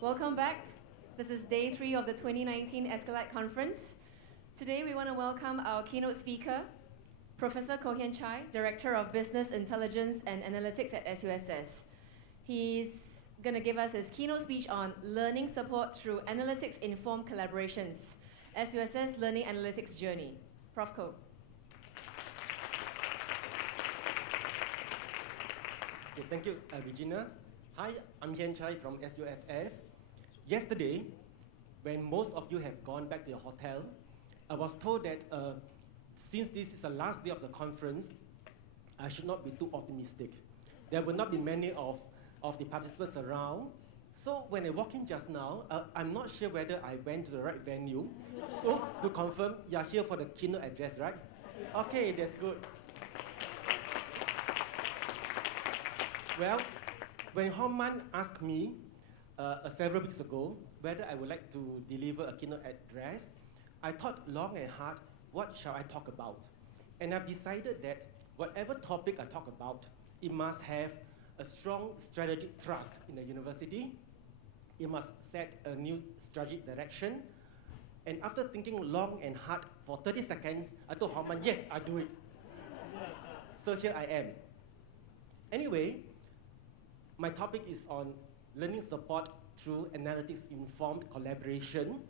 Welcome back. This is day 3 of the 2019 ASCILITE conference. Today we want to welcome our keynote speaker, Professor Chye, Director of Business Intelligence and Analytics at SUSS. He's going to give us his keynote speech on learning support through analytics-informed collaborations, SUSS Learning Analytics Journey. Prof. Ko. Okay, thank you, Regina. Hi, I'm Hian from SUSS. Yesterday, when most of you have gone back to your hotel, I was told that since this is the last day of the conference, I should not be too optimistic. There will not be many of the participants around. So when I walk in just now, I'm not sure whether I went to the right venue. So to confirm, you're here for the keynote address, right? Okay, that's good. Well, when Homan asked me several weeks ago whether I would like to deliver a keynote address, I thought long and hard, what shall I talk about? And I've decided that whatever topic I talk about, it must have a strong strategic thrust in the university. It must set a new strategic direction. And after thinking long and hard for 30 seconds, I told Homan, yes, I'll do it. So here I am. Anyway, my topic is on learning support through analytics-informed collaboration.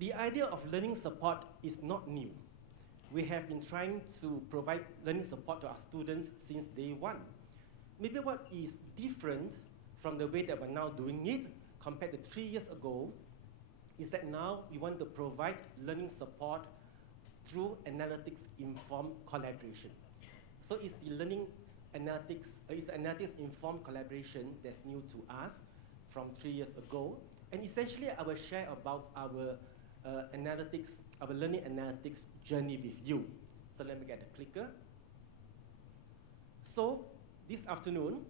The idea of learning support is not new. We have been trying to provide learning support to our students since day one. Maybe what is different from the way that we're now doing it compared to 3 years ago is that now we want to provide learning support through analytics-informed collaboration. So it's the analytics-informed collaboration that's new to us from 3 years ago. And essentially, I will share about our learning analytics journey with you. So let me get a clicker. So this afternoon,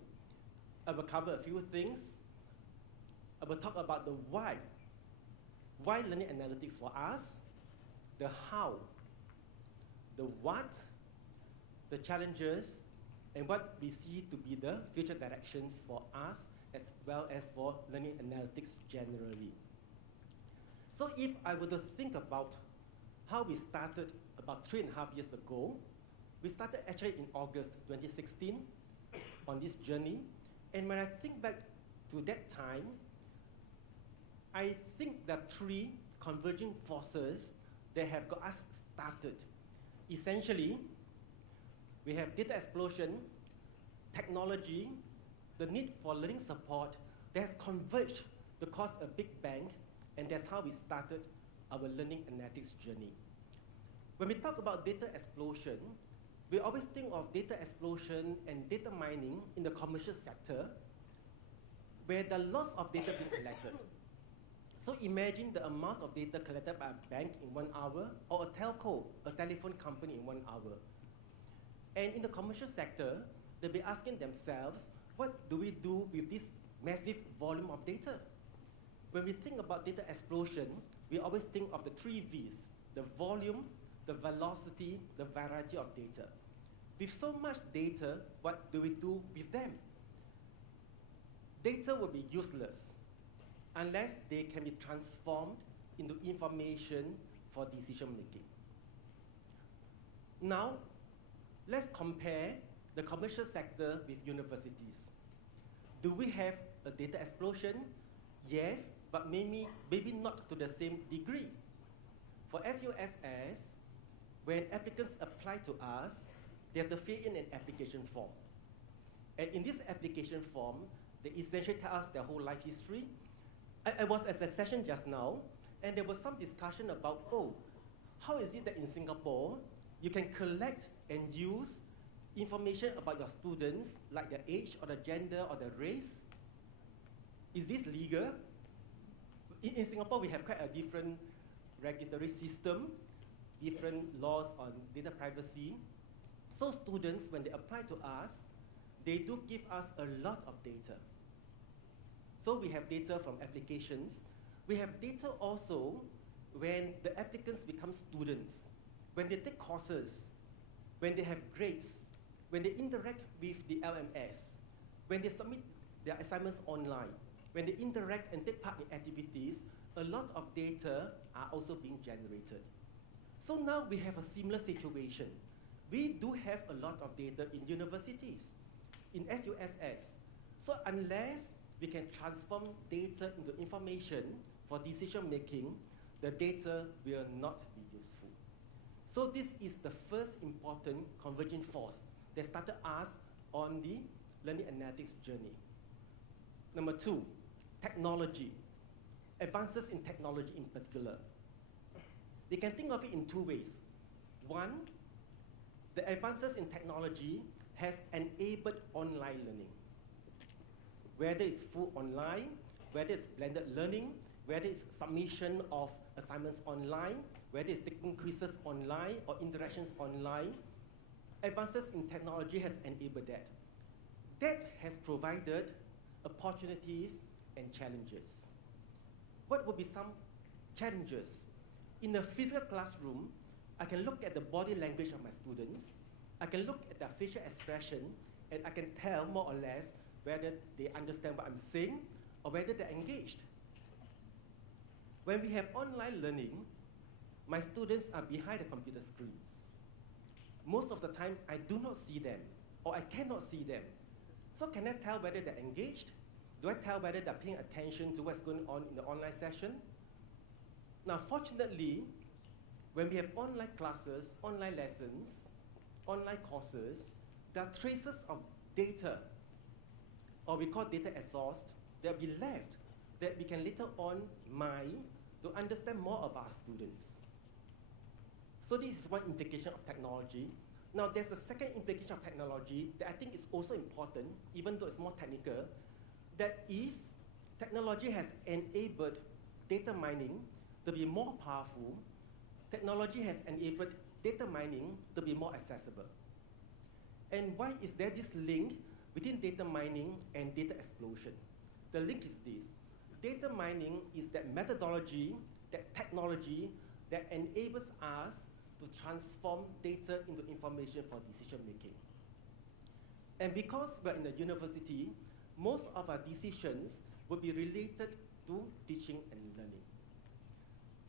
I will cover a few things. I will talk about the why. Why learning analytics for us, the how, the what, the challenges, and what we see to be the future directions for us, as well as for learning analytics generally. So if I were to think about how we started about 3.5 years ago, we started actually in August 2016 on this journey. And when I think back to that time, I think there are 3 converging forces that have got us started. Essentially, we have data explosion, technology, the need for learning support that has converged to cause a big bang, and that's how we started our learning analytics journey. When we talk about data explosion, we always think of data explosion and data mining in the commercial sector, where there are lots of data being collected. So imagine the amount of data collected by a bank in 1 hour, or a telco, a telephone company in 1 hour. And in the commercial sector, they'll be asking themselves, what do we do with this massive volume of data? When we think about data explosion, we always think of the 3 V's, the volume, the velocity, the variety of data. With so much data, what do we do with them? Data will be useless unless they can be transformed into information for decision making. Now, let's compare the commercial sector with universities. Do we have a data explosion? Yes, but maybe not to the same degree. For SUSS, when applicants apply to us, they have to fill in an application form. And in this application form, they essentially tell us their whole life history. I was at a session just now, and there was some discussion about, how is it that in Singapore, you can collect and use information about your students, like their age or the gender or the race? Is this legal? In Singapore, we have quite a different regulatory system, different laws on data privacy. So students, when they apply to us, they do give us a lot of data. So we have data from applications. We have data also when the applicants become students, when they take courses, when they have grades, when they interact with the LMS, when they submit their assignments online. when they interact and take part in activities, a lot of data are also being generated. So now we have a similar situation. We do have a lot of data in universities, in SUSS. So unless we can transform data into information for decision making, the data will not be useful. So this is the first important converging force that started us on the learning analytics journey. Number two, technology. Advances in technology in particular. We can think of it in two ways. One, the advances in technology has enabled online learning. Whether it's full online, whether it's blended learning, whether it's submission of assignments online, whether it's taking quizzes online or interactions online, advances in technology has enabled that. That has provided opportunities and challenges. What would be some challenges? In a physical classroom, I can look at the body language of my students, I can look at their facial expression, and I can tell more or less whether they understand what I'm saying or whether they're engaged. When we have online learning, my students are behind the computer screens. Most of the time, I do not see them, or I cannot see them. So can I tell whether they're engaged? Do I tell whether they're paying attention to what's going on in the online session? Now, fortunately, when we have online classes, online lessons, online courses, there are traces of data, or we call data exhaust, that will be left that we can later on mine to understand more about our students. So this is one implication of technology. Now, there's a second implication of technology that I think is also important, even though it's more technical. That is, technology has enabled data mining to be more powerful. Technology has enabled data mining to be more accessible. And why is there this link between data mining and data explosion? The link is this. Data mining is that methodology, that technology that enables us to transform data into information for decision making. And because we're in a university, most of our decisions will be related to teaching and learning.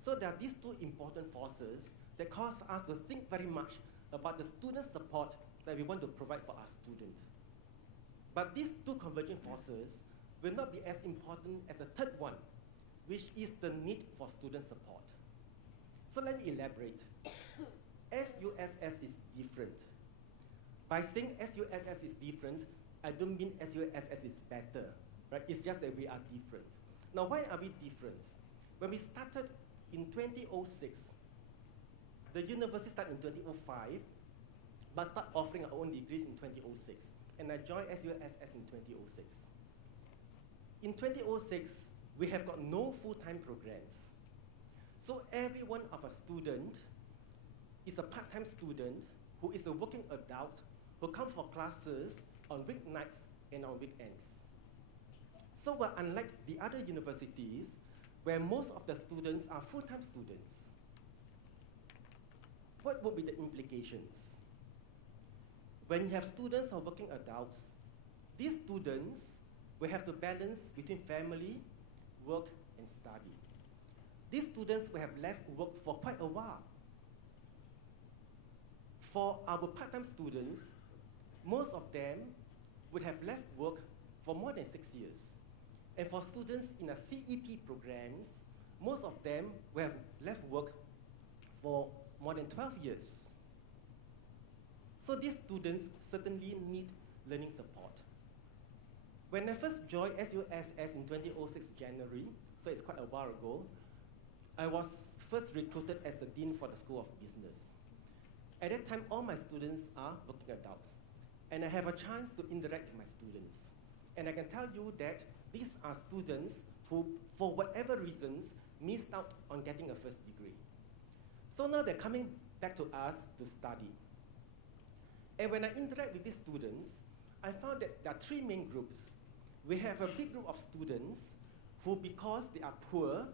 So there are these two important forces that cause us to think very much about the student support that we want to provide for our students. But these two converging forces will not be as important as the third one, which is the need for student support. So let me elaborate. SUSS is different. By saying SUSS is different, I don't mean SUSS is better, right? It's just that we are different. Now, why are we different? When we started in 2006, the university started in 2005, but started offering our own degrees in 2006. And I joined SUSS in 2006. In 2006, we have got no full-time programs. So every one of our students is a part-time student who is a working adult who come for classes on weeknights and on weekends. So we're unlike the other universities where most of the students are full-time students. What would be the implications? When you have students or working adults, these students will have to balance between family, work, and study. These students will have left work for quite a while. For our part-time students, most of them would have left work for more than 6 years. And for students in our CET programs, most of them will have left work for more than 12 years. So these students certainly need learning support. When I first joined SUSS in 2006 January, so it's quite a while ago, I was first recruited as the dean for the School of Business. At that time, all my students are working adults, and I have a chance to interact with my students. And I can tell you that these are students who, for whatever reasons, missed out on getting a first degree. So now they're coming back to us to study. And when I interact with these students, I found that there are three main groups. We have a big group of students who, because they are poor,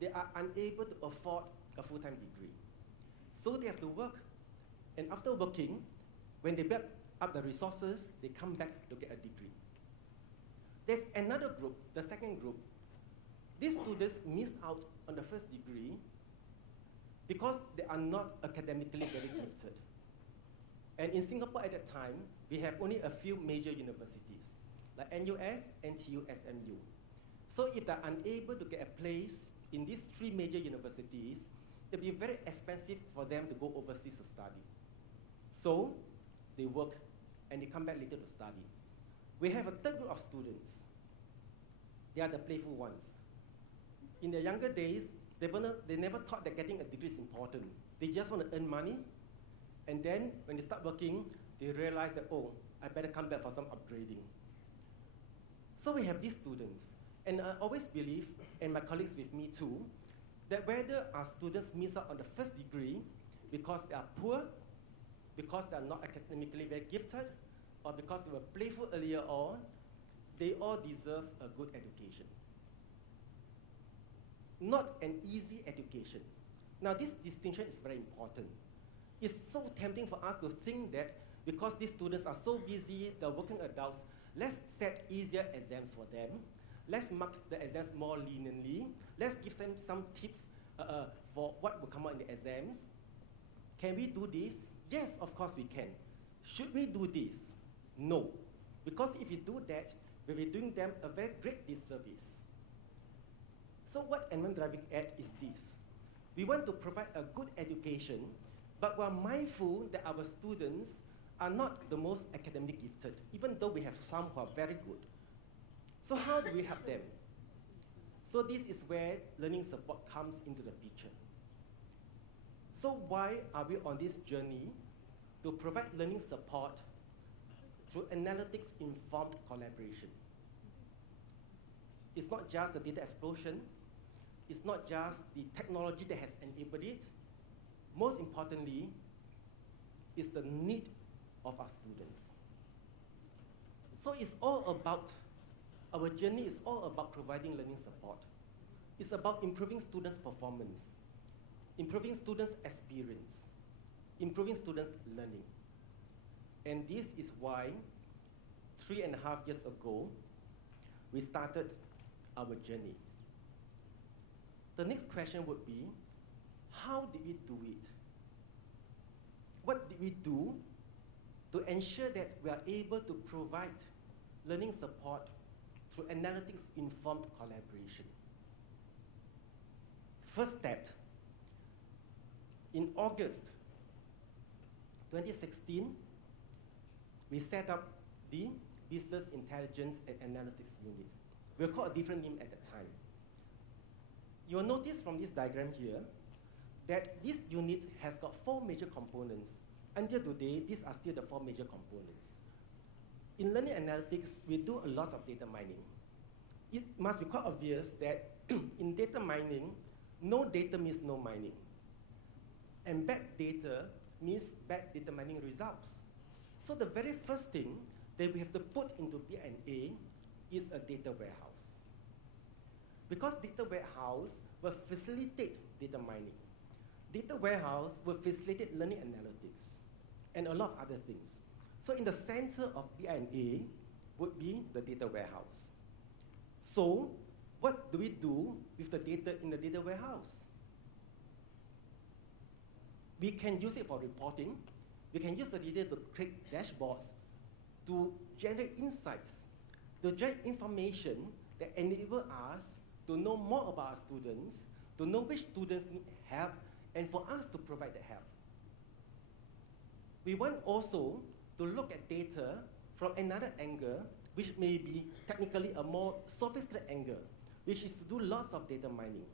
they are unable to afford a full-time degree. So they have to work. And after working, when they build up the resources, they come back to get a degree. There's another group, the second group. These students miss out on the first degree because they are not academically very gifted. And in Singapore at that time, we have only a few major universities, like NUS, NTU, SMU. So if they're unable to get a place in these three major universities, it'll be very expensive for them to go overseas to study. So they work and they come back later to study. We have a third group of students. They are the playful ones. In their younger days, they never thought that getting a degree is important. They just want to earn money. And then when they start working, they realize that, oh, I better come back for some upgrading. So we have these students. And I always believe, and my colleagues with me too, that whether our students miss out on the first degree because they are poor, because they are not academically very gifted, or because they were playful earlier on, they all deserve a good education. Not an easy education. Now this distinction is very important. It's so tempting for us to think that because these students are so busy, the working adults, let's set easier exams for them. Let's mark the exams more leniently. Let's give them some tips for what will come out in the exams. Can we do this? Yes, of course we can. Should we do this? No. Because if we do that, we'll be doing them a very great disservice. So what I'm driving at is this. We want to provide a good education, but we're mindful that our students are not the most academically gifted, even though we have some who are very good. So how do we help them? So this is where learning support comes into the picture. So why are we on this journey to provide learning support through analytics-informed collaboration? It's not just the data explosion. It's not just the technology that has enabled it. Most importantly, it's the need of our students. So it's all about, our journey is all about providing learning support. It's about improving students' performance, improving students' experience, improving students' learning. And this is why 3.5 years ago, we started our journey. The next question would be, how did we do it? What did we do to ensure that we are able to provide learning support through analytics-informed collaboration? First step, in August 2016, we set up the Business Intelligence and Analytics Unit. We'll call a different name at that time. You'll notice from this diagram here that this unit has got 4 major components. Until today, these are still the 4 major components. In learning analytics, we do a lot of data mining. It must be quite obvious that in data mining, no data means no mining. And bad data means bad data mining results. So the very first thing that we have to put into B&A is a data warehouse. Because data warehouse will facilitate data mining. Data warehouse will facilitate learning analytics and a lot of other things. So in the center of B&A would be the data warehouse. So what do we do with the data in the data warehouse? We can use it for reporting. We can use the data to create dashboards, to generate insights, to generate information that enable us to know more about our students, to know which students need help, and for us to provide the help. We want also to look at data from another angle, which may be technically a more sophisticated angle, which is to do lots of data mining,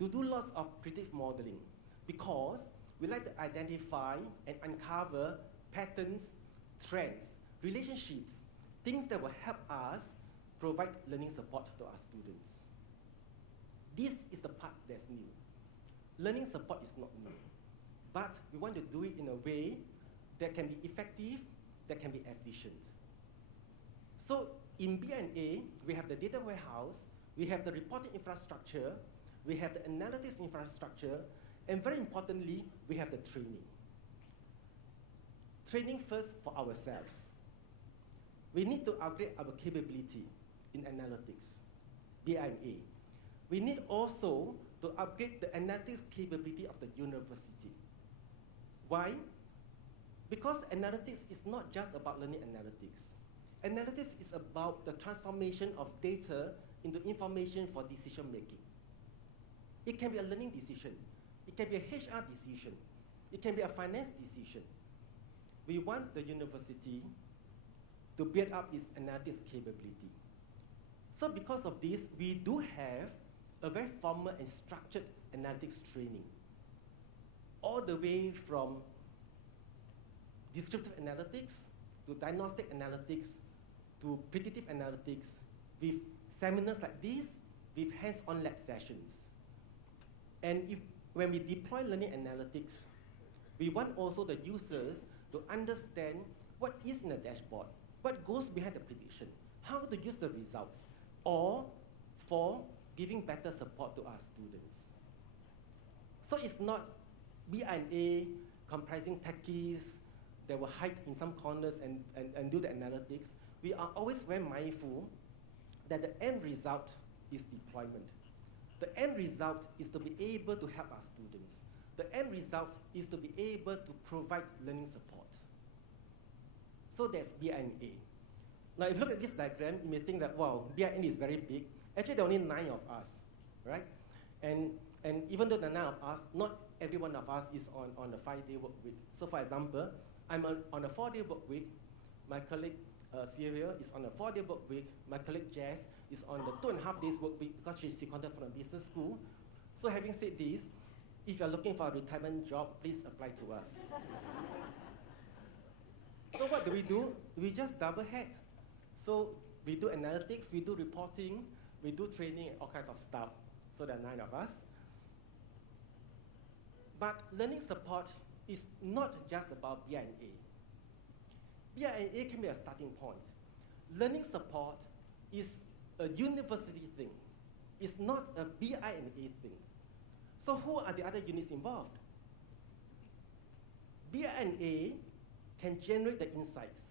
to do lots of predictive modeling, because we like to identify and uncover patterns, trends, relationships, things that will help us provide learning support to our students. This is the part that's new. Learning support is not new, but we want to do it in a way that can be effective, that can be efficient. So in B&A, we have the data warehouse, we have the reporting infrastructure, we have the analytics infrastructure, and very importantly, we have the training. Training first for ourselves. we need to upgrade our capability in analytics, B&A. We need also to upgrade the analytics capability of the university. Why? Because analytics is not just about learning analytics. Analytics is about the transformation of data into information for decision making. It can be a learning decision. It can be a HR decision. It can be a finance decision. We want the university to build up its analytics capability. So because of this, we do have a very formal and structured analytics training, all the way from descriptive analytics to diagnostic analytics to predictive analytics, with seminars like this, with hands-on lab sessions. And when we deploy learning analytics, we want also the users to understand what is in the dashboard, what goes behind the prediction, how to use the results, or for giving better support to our students. So it's not B&A comprising techies that will hide in some corners and do the analytics. We are always very mindful that the end result is deployment. The end result is to be able to help our students. The end result is to be able to provide learning support. So that's B&A. Now, if you look at this diagram, you may think that, wow, B&A is very big. Actually, there are only 9 of us, right? And even though there are 9 of us, not every one of us is on a 5-day work week. So for example, I'm on a 4-day work week. My colleague, Syria, is on a 4-day work week. My colleague, Jess, is on the 2.5 days work week because she's seconded from a business school. So having said this, if you're looking for a retirement job, please apply to us. So what do? We just double head. So we do analytics, we do reporting, we do training, and all kinds of stuff. So there are 9 of us. But learning support is not just about B&A. B&A can be a starting point. Learning support is a university thing. It's not a B&A thing. So who are the other units involved? B&A can generate the insights,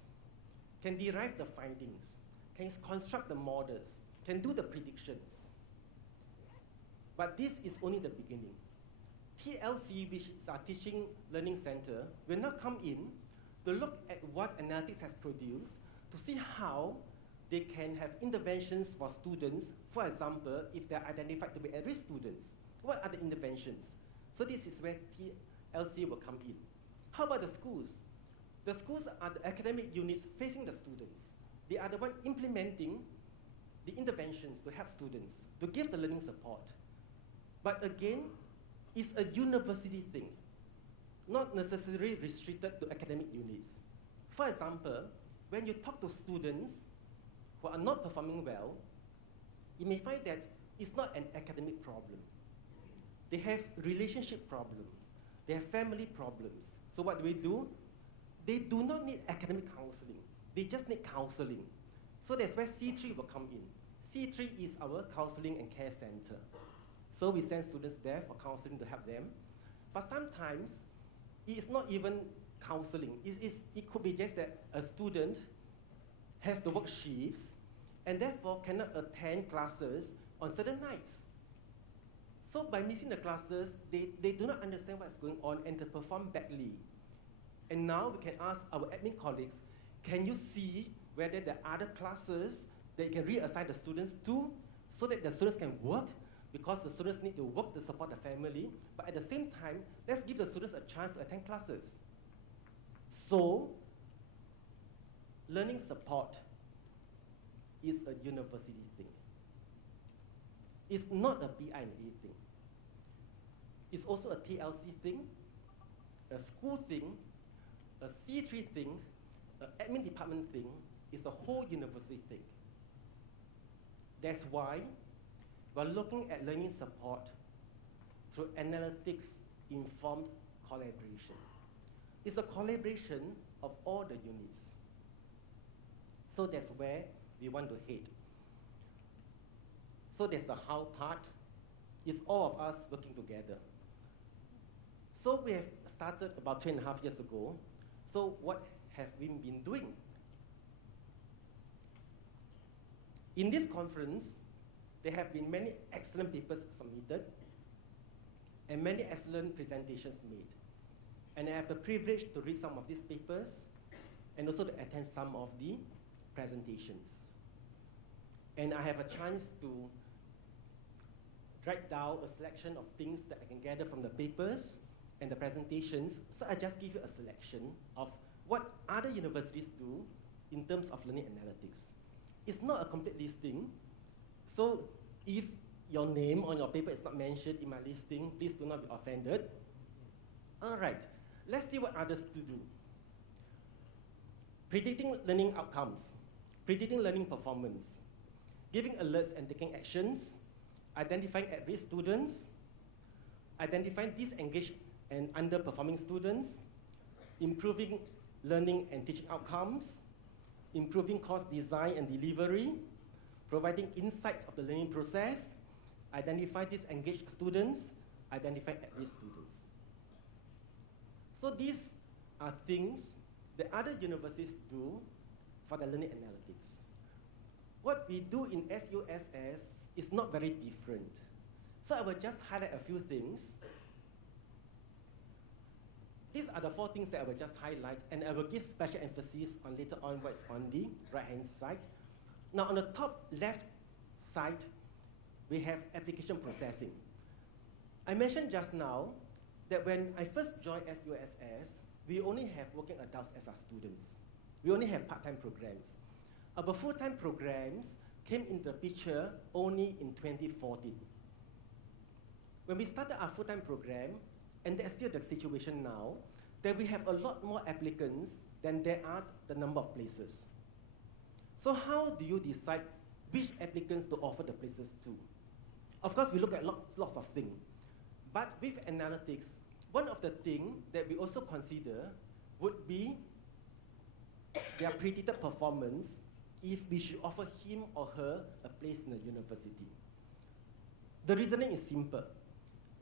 can derive the findings, can construct the models, can do the predictions. But this is only the beginning. TLC, which is our teaching learning center, will now come in to look at what analytics has produced, to see how they can have interventions for students. For example, if they're identified to be at-risk students, what are the interventions? So this is where TLC will come in. How about the schools? The schools are the academic units facing the students. They are the one implementing the interventions to help students, to give the learning support. But again, it's a university thing, not necessarily restricted to academic units. For example, when you talk to students who are not performing well, you may find that it's not an academic problem. They have relationship problems. They have family problems. So what do? They do not need academic counseling. They just need counseling. So that's where C3 will come in. C3 is our counseling and care center. So we send students there for counseling to help them. But sometimes it's not even counseling. It could be just that a student has to work shifts and therefore cannot attend classes on certain nights. So by missing the classes, they do not understand what's going on and they perform badly. And now we can ask our admin colleagues, can you see whether there are other classes that you can reassign the students to so that the students can work? Because the students need to work to support the family, but at the same time, let's give the students a chance to attend classes. So, learning support is a university thing. It's not a B&A thing. It's also a TLC thing, a school thing, a C3 thing, an admin department thing. It's a whole university thing. That's why we're looking at learning support through analytics-informed collaboration. It's a collaboration of all the units. So that's where we want to head. So there's the how part. It's all of us working together. So we have started about 2.5 years ago. So what have we been doing? In this conference, there have been many excellent papers submitted and many excellent presentations made. And I have the privilege to read some of these papers and also to attend some of the presentations. And I have a chance to write down a selection of things that I can gather from the papers and the presentations. So I just give you a selection of what other universities do in terms of learning analytics. It's not a complete listing. So if your name on your paper is not mentioned in my listing, please do not be offended. All right, let's see what others do. Predicting learning outcomes, predicting learning performance, giving alerts and taking actions, identifying at-risk students, identifying disengaged and underperforming students, improving learning and teaching outcomes, improving course design and delivery, providing insights of the learning process, identify disengaged students, identify at-risk students. So these are things that other universities do for the learning analytics. What we do in SUSS is not very different. So I will just highlight a few things. These are the 4 things that I will just highlight, and I will give special emphasis on later on what's on the right-hand side. Now, on the top left side, we have application processing. I mentioned just now that when I first joined SUSS, we only have working adults as our students. We only have part-time programs. Our full-time programs came into the picture only in 2014. When we started our full-time program, and that's still the situation now, that we have a lot more applicants than there are the number of places. So how do you decide which applicants to offer the places to? Of course, we look at lots of things. But with analytics, one of the things that we also consider would be their predicted performance if we should offer him or her a place in the university. The reasoning is simple.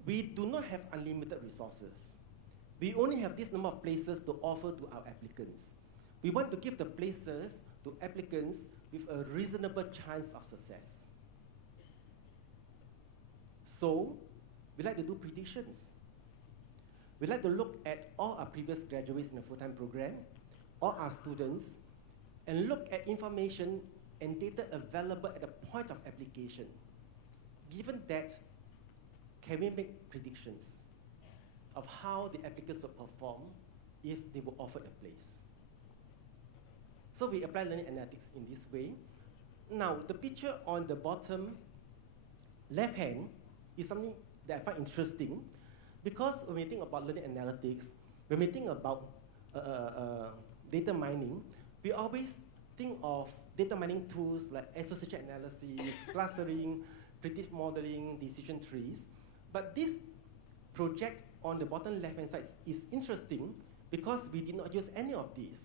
We do not have unlimited resources. We only have this number of places to offer to our applicants. We want to give the places to applicants with a reasonable chance of success. So, we like to do predictions. We like to look at all our previous graduates in the full-time program, all our students, and look at information and data available at the point of application. Given that, can we make predictions of how the applicants will perform if they were offered a place? So we apply learning analytics in this way. Now, the picture on the bottom left hand is something that I find interesting, because when we think about learning analytics, when we think about data mining, we always think of data mining tools like association analysis, clustering, predictive modeling, decision trees. But this project on the bottom left-hand side is interesting because we did not use any of these.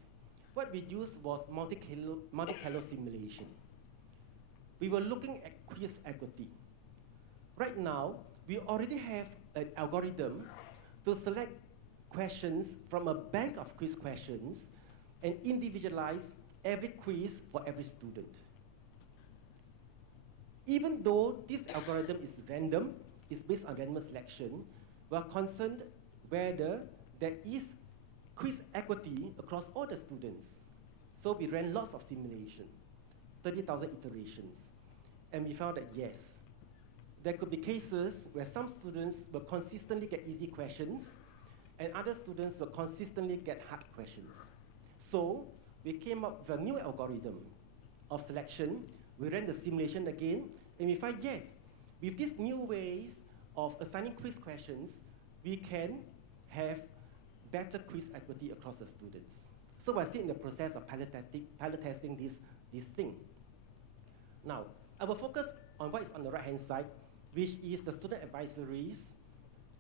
What we used was multi-calo simulation. We were looking at quiz equity. Right now, we already have an algorithm to select questions from a bank of quiz questions and individualize every quiz for every student. Even though this algorithm is random, it's based on random selection, we are concerned whether there is quiz equity across all the students. So we ran lots of simulation, 30,000 iterations, and we found that yes, there could be cases where some students will consistently get easy questions and other students will consistently get hard questions. So we came up with a new algorithm of selection. We ran the simulation again, and we find yes, with these new ways of assigning quiz questions, we can have better quiz equity across the students. So we're still in the process of pilot testing this thing. Now, I will focus on what is on the right-hand side, which is the student advisories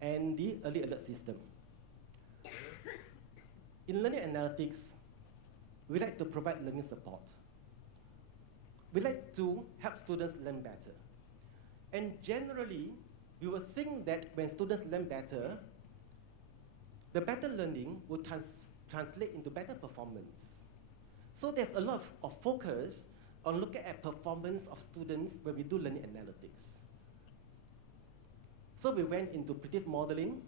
and the early alert system. In learning analytics, we like to provide learning support. We like to help students learn better. And generally, we would think that when students learn better, the better learning will translate into better performance. So there's a lot of focus on looking at performance of students when we do learning analytics. So we went into predictive modeling.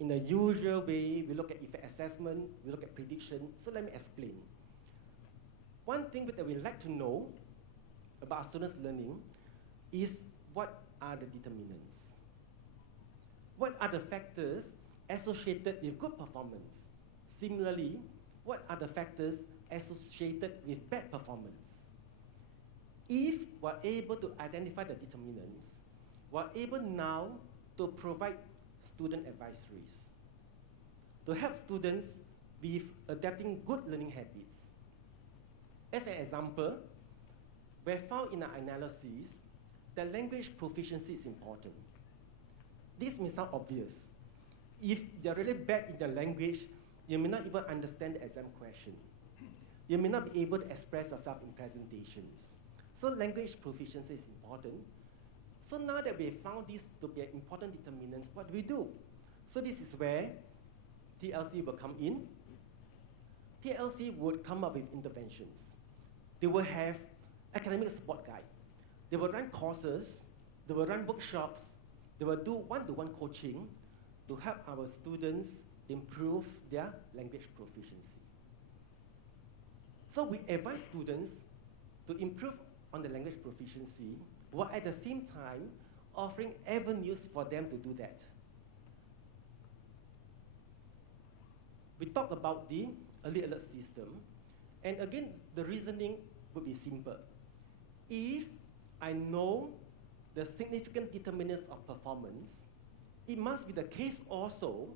In the usual way, we look at effect assessment, we look at prediction. So let me explain. One thing that we like to know about our students' learning is what are the determinants? What are the factors associated with good performance? Similarly, what are the factors associated with bad performance? If we're able to identify the determinants, we're able now to provide student advisories to help students with adapting good learning habits. As an example, we found in our analysis that language proficiency is important. This may sound obvious. If you're really bad in the language, you may not even understand the exam question. You may not be able to express yourself in presentations. So language proficiency is important. So now that we have found this to be an important determinant, what do we do? So this is where TLC will come in. TLC would come up with interventions. They will have academic support guide. They will run courses. They will run workshops. They will do one-to-one coaching to help our students improve their language proficiency. So we advise students to improve on the language proficiency, while at the same time offering avenues for them to do that. We talk about the early alert system, and again, the reasoning would be simple. If I know the significant determinants of performance, it must be the case also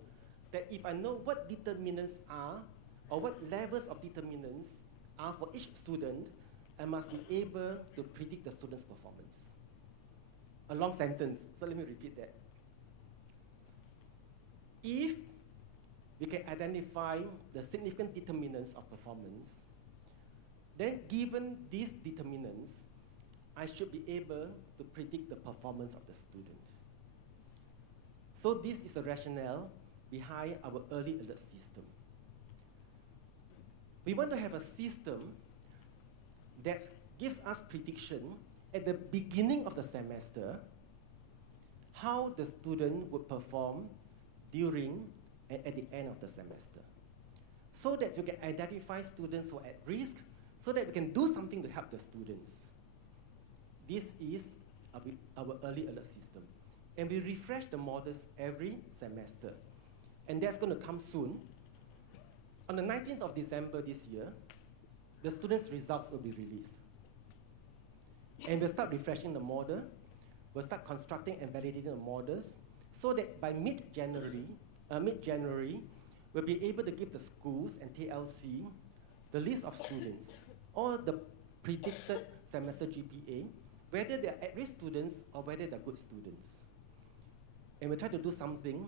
that if I know what determinants are, or what levels of determinants are for each student, I must be able to predict the student's performance. A long sentence, so let me repeat that. If we can identify the significant determinants of performance, then given these determinants, I should be able to predict the performance of the student. So this is the rationale behind our early alert system. We want to have a system that gives us prediction at the beginning of the semester how the student would perform during and at the end of the semester, so that we can identify students who are at risk, so that we can do something to help the students. This is our early alert system. And we refresh the models every semester. And that's going to come soon. On the 19th of December this year, the students' results will be released. And we'll start refreshing the model. We'll start constructing and validating the models, so that by mid-January, we'll be able to give the schools and TLC the list of students, or the predicted semester GPA, whether they're at-risk students or whether they're good students. And we'll try to do something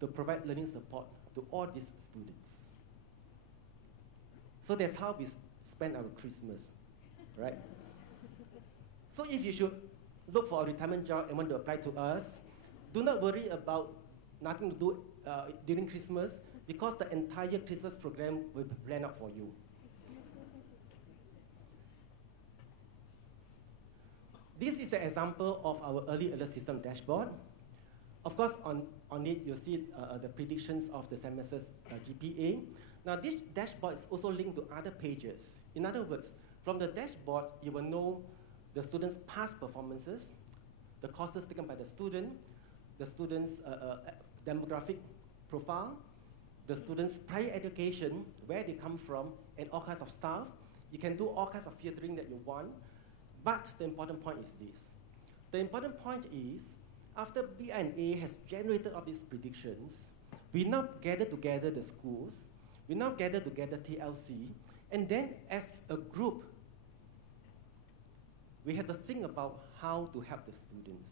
to provide learning support to all these students. So that's how we spend our Christmas, right? So if you should look for a retirement job and want to apply to us, do not worry about nothing to do during Christmas, because the entire Christmas program will be planned out for you. This is an example of our early alert system dashboard. Of course, on it, you'll see the predictions of the semester's GPA. Now, this dashboard is also linked to other pages. In other words, from the dashboard, you will know the students' past performances, the courses taken by the student's demographic profile, the students' prior education, where they come from, and all kinds of stuff. You can do all kinds of filtering that you want, but the important point is this. The important point is, after BI&A has generated all these predictions, we now gather together the schools, we now gather together TLC, and then as a group, we have to think about how to help the students.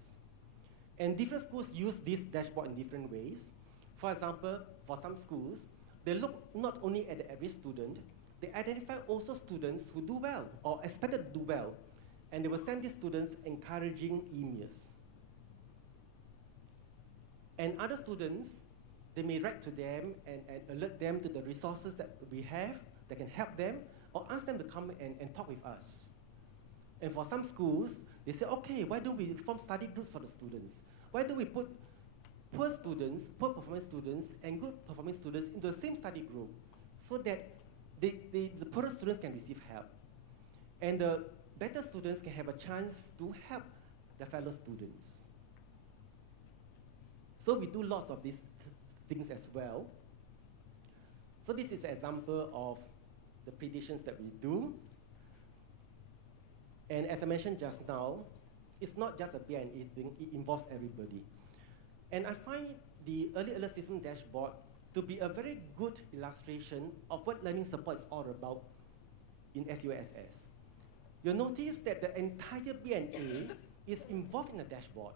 And different schools use this dashboard in different ways. For example, for some schools, they look not only at the at-risk student, they identify also students who do well or expected to do well, and they will send these students encouraging emails. And other students, they may write to them and alert them to the resources that we have that can help them, or ask them to come and talk with us. And for some schools, they say, okay, why don't we form study groups for the students? Why don't we put poor students, poor performing students, and good performing students into the same study group so that the poorer students can receive help. And the better students can have a chance to help their fellow students. So we do lots of these things as well. So this is an example of the predictions that we do. And as I mentioned just now, it's not just a B&A thing, it involves everybody. And I find the early alert system dashboard to be a very good illustration of what learning support is all about in SUSS. You'll notice that the entire B&A is involved in the dashboard.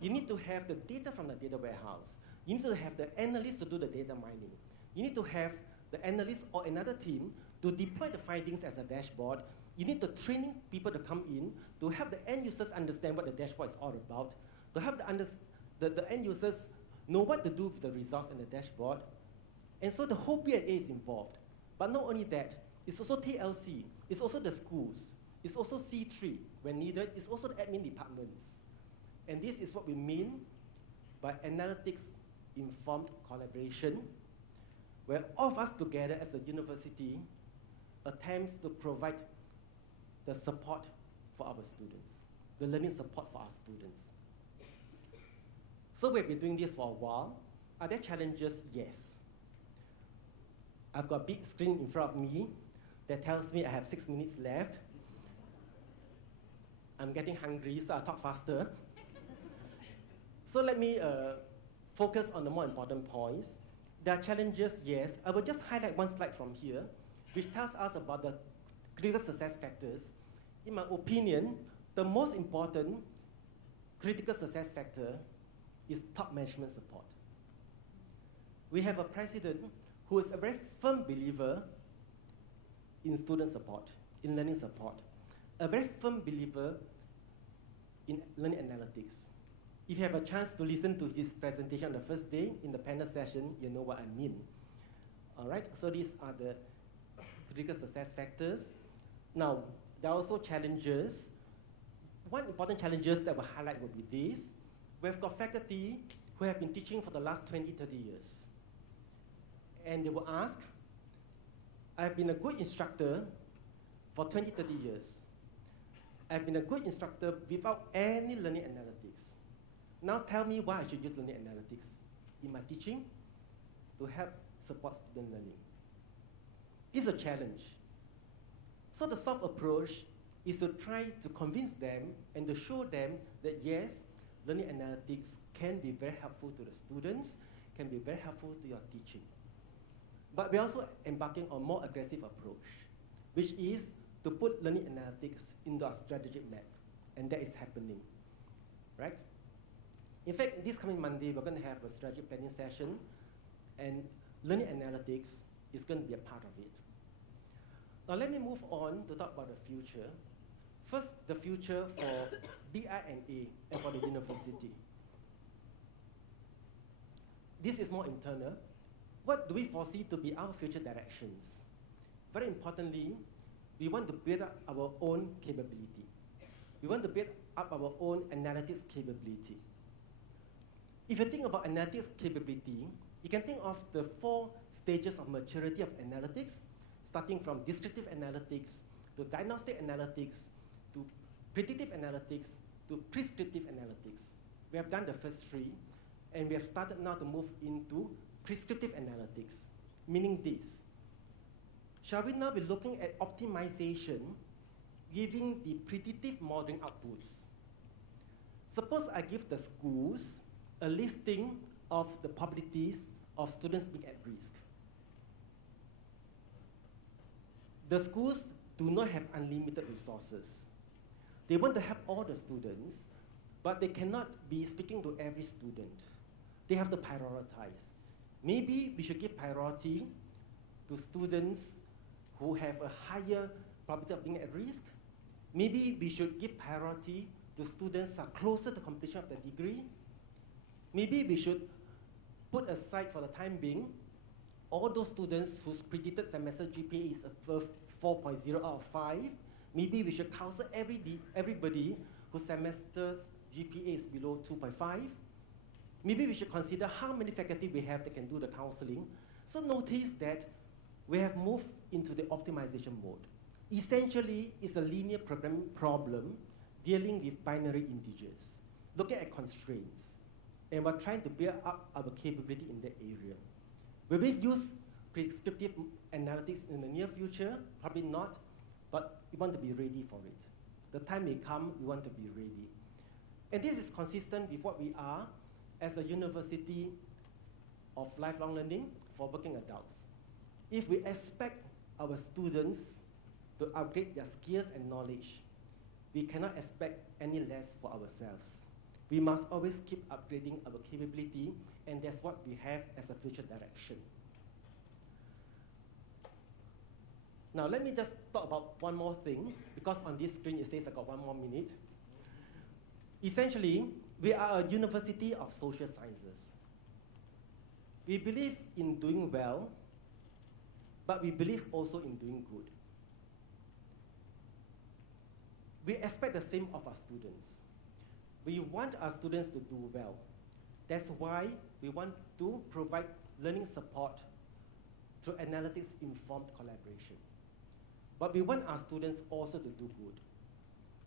You need to have the data from the data warehouse. You need to have the analyst to do the data mining. You need to have the analyst or another team to deploy the findings as a dashboard. You need the training people to come in to help the end users understand what the dashboard is all about, to help the end users know what to do with the results in the dashboard. And so the whole B&A is involved. But not only that, it's also TLC, it's also the schools, it's also C3 when needed, it's also the admin departments. And this is what we mean by analytics-informed collaboration, where all of us together as a university attempts to provide the support for our students, the learning support for our students. So we've been doing this for a while. Are there challenges? Yes. I've got a big screen in front of me that tells me I have 6 minutes left. I'm getting hungry, so I'll talk faster. So let me focus on the more important points. There are challenges, yes. I will just highlight one slide from here, which tells us about the critical success factors. In my opinion, the most important critical success factor is top management support. We have a president who is a very firm believer in student support, in learning support, a very firm believer in learning analytics. If you have a chance to listen to his presentation on the first day in the panel session, you know what I mean. All right, so these are the critical success factors. Now, there are also challenges. One important challenges that we'll highlight will be this. We've got faculty who have been teaching for the last 20, 30 years. And they will ask, I've been a good instructor for 20, 30 years. I've been a good instructor without any learning analytics. Now tell me why I should use learning analytics in my teaching to help support student learning. It's a challenge. So the soft approach is to try to convince them and to show them that yes, learning analytics can be very helpful to the students, can be very helpful to your teaching. But we're also embarking on a more aggressive approach, which is to put learning analytics into our strategic map, and that is happening, right? In fact, this coming Monday, we're going to have a strategy planning session, and learning analytics is going to be a part of it. Now let me move on to talk about the future. First, the future for BI&A and for the university. This is more internal. What do we foresee to be our future directions? Very importantly, we want to build up our own capability. We want to build up our own analytics capability. If you think about analytics capability, you can think of the 4 stages of maturity of analytics, starting from descriptive analytics, to diagnostic analytics, to predictive analytics, to prescriptive analytics. We have done the first 3, and we have started now to move into prescriptive analytics, meaning this. Shall we now be looking at optimization, giving the predictive modeling outputs? Suppose I give the schools a listing of the probabilities of students being at risk. The schools do not have unlimited resources. They want to help all the students, but they cannot be speaking to every student. They have to prioritize. Maybe we should give priority to students who have a higher probability of being at risk. Maybe we should give priority to students who are closer to completion of the degree. Maybe we should put aside for the time being all those students whose predicted semester GPA is above 4.0 out of 5, Maybe we should counsel everybody whose semester GPA is below 2.5. Maybe we should consider how many faculty we have that can do the counseling. So notice that we have moved into the optimization mode. Essentially, it's a linear programming problem dealing with binary integers, looking at constraints. And we're trying to build up our capability in that area. Will we use prescriptive analytics in the near future? Probably not, but we want to be ready for it. The time may come, we want to be ready. And this is consistent with what we are as a university of lifelong learning for working adults. If we expect our students to upgrade their skills and knowledge, we cannot expect any less for ourselves. We must always keep upgrading our capability, and that's what we have as a future direction. Now, let me just talk about one more thing, because on this screen it says I got 1 more minute. Essentially, we are a university of social sciences. We believe in doing well, but we believe also in doing good. We expect the same of our students. We want our students to do well. That's why we want to provide learning support through analytics-informed collaboration. But we want our students also to do good.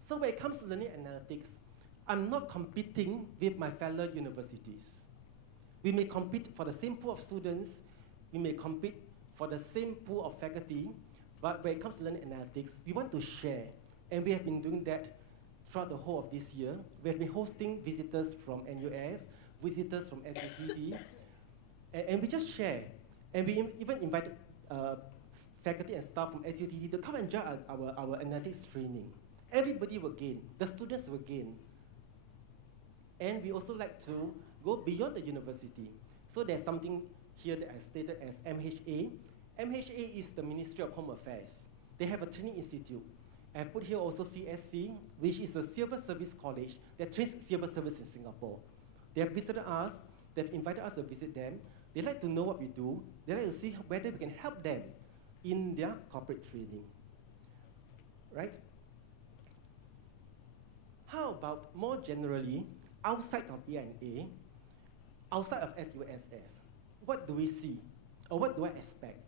So when it comes to learning analytics, I'm not competing with my fellow universities. We may compete for the same pool of students, we may compete for the same pool of faculty, but when it comes to learning analytics, we want to share. And we have been doing that throughout the whole of this year. We have been hosting visitors from NUS, visitors from SUTD, and we just share. And we even invited faculty and staff from SUTD to come and join our analytics training. Everybody will gain. The students will gain. And we also like to go beyond the university. So there's something here that I stated as MHA. MHA is the Ministry of Home Affairs. They have a training institute. I put here also CSC, which is a civil service college that trains civil service in Singapore. They have visited us, they've invited us to visit them. They like to know what we do. They like to see whether we can help them in their corporate training, right? How about more generally, outside of BNA, outside of SUSS, what do we see? Or what do I expect?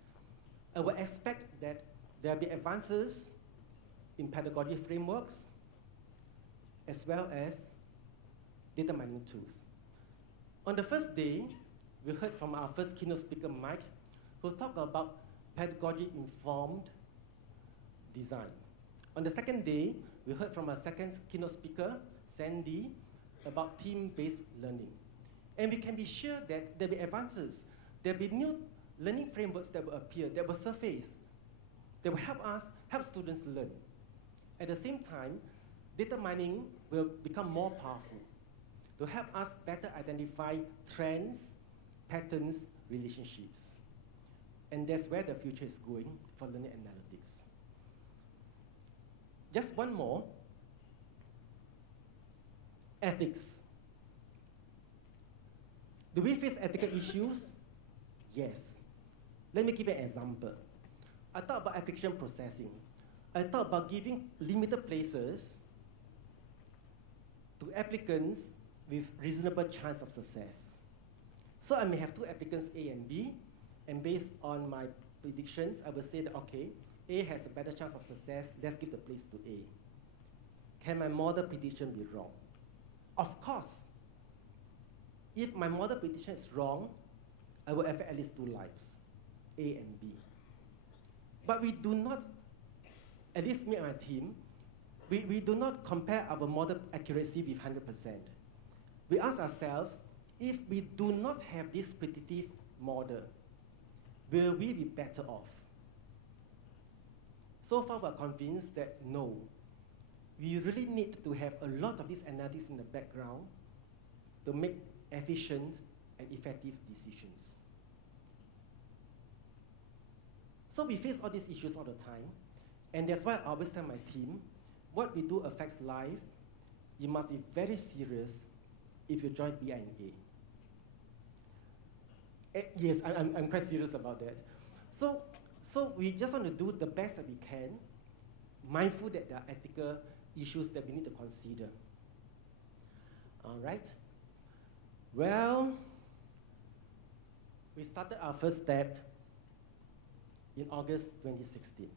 I would expect that there will be advances in pedagogy frameworks, as well as data mining tools. On the first day, we heard from our first keynote speaker, Mike, who talked about pedagogy-informed design. On the second day, we heard from our second keynote speaker, Sandy, about team-based learning. And we can be sure that there will be advances. There will be new learning frameworks that will appear, that will surface, that will help students learn. At the same time, data mining will become more powerful to help us better identify trends, patterns, relationships. And that's where the future is going for learning analytics. Just one more. Ethics. Do we face ethical issues? Yes. Let me give you an example. I thought about application processing. I thought about giving limited places to applicants with reasonable chance of success. So I may have 2 applicants, A and B, and based on my predictions, I will say that, okay, A has a better chance of success, let's give the place to A. Can my model prediction be wrong? Of course. If my model prediction is wrong, I will affect at least 2 lives, A and B. But we do not, at least me and my team, we do not compare our model accuracy with 100%. We ask ourselves, if we do not have this predictive model, will we be better off? So far, we're convinced that no. We really need to have a lot of these analytics in the background to make efficient and effective decisions. So we face all these issues all the time, and that's why I always tell my team, what we do affects life. You must be very serious if you join BINA. Yes, I'm quite serious about that. So we just want to do the best that we can mindful that there are ethical issues that we need to consider. All right. Well, we started our first step in August 2016.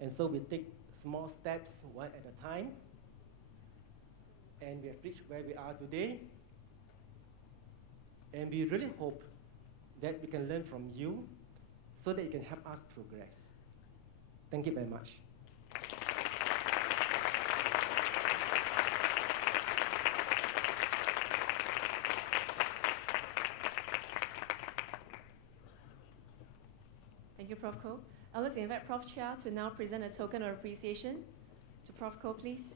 And so we take small steps one at a time. And we have reached where we are today. And we really hope that we can learn from you so that you can help us progress. Thank you very much. Thank you, Prof. Koh. I'd like to invite Prof. Chye to now present a token of appreciation. To Prof. Koh, please.